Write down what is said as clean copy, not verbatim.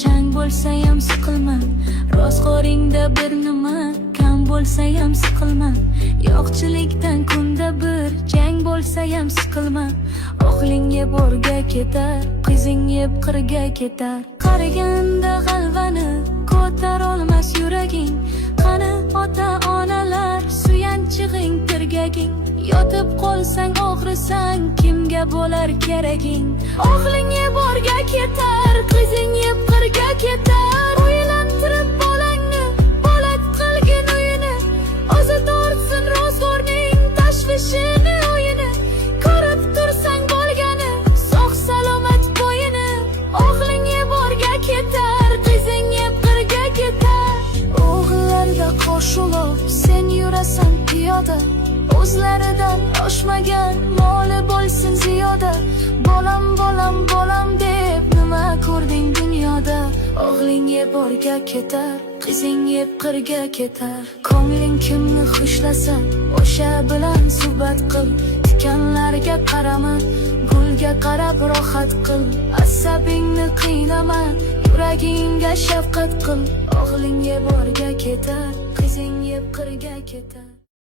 chang bo'lsa ham siqilma. Rostgo'ringda bir nima kam bo'lsa ham siqilma. Yo'qchilikdan kunda bir jang bo'lsa ham siqilma. O'g'ling yeb o'rga ketar, qizing yeb qirga ketar. Qariganda g'alvani ko'tar olmas yuraging. Qani ota-onalar suyanchig'ing, tirgaging. Yotib qolsang og'risang, kimga bo'lar keraging? O'g'ling yeb o'rga ketar, qizing yeb qirga ketar. O'ylantirib bolangni, bolat qilgin uyini. O'zi tortsin ro'zg'orning tashvishini, o'yini. Ko'rib tursang bo'lgani, sog' salomat bo'yini. O'g'ling yeb o'rga ketar, qizing yeb qirga ketar. O'g'illarda qo'shilib sen yurasan piyoda. O'zlaridan oshmagan moli bo'lsin ziyoda. Bolam, bolam, bolam deb nima ko'rding dunyoda? O'g'ling yeb o'rga ketar, qizing yeb qirga ketar. Ko'ngling kimni xushlasa, o'sha bilan suhbat qil. Tikanlarga qarama, gulga qarab rohat qil. Asabingni qiynama, yuragingga shafqat qil. O'g'ling yeb o'rga ketar, qizing yeb qirga ketar.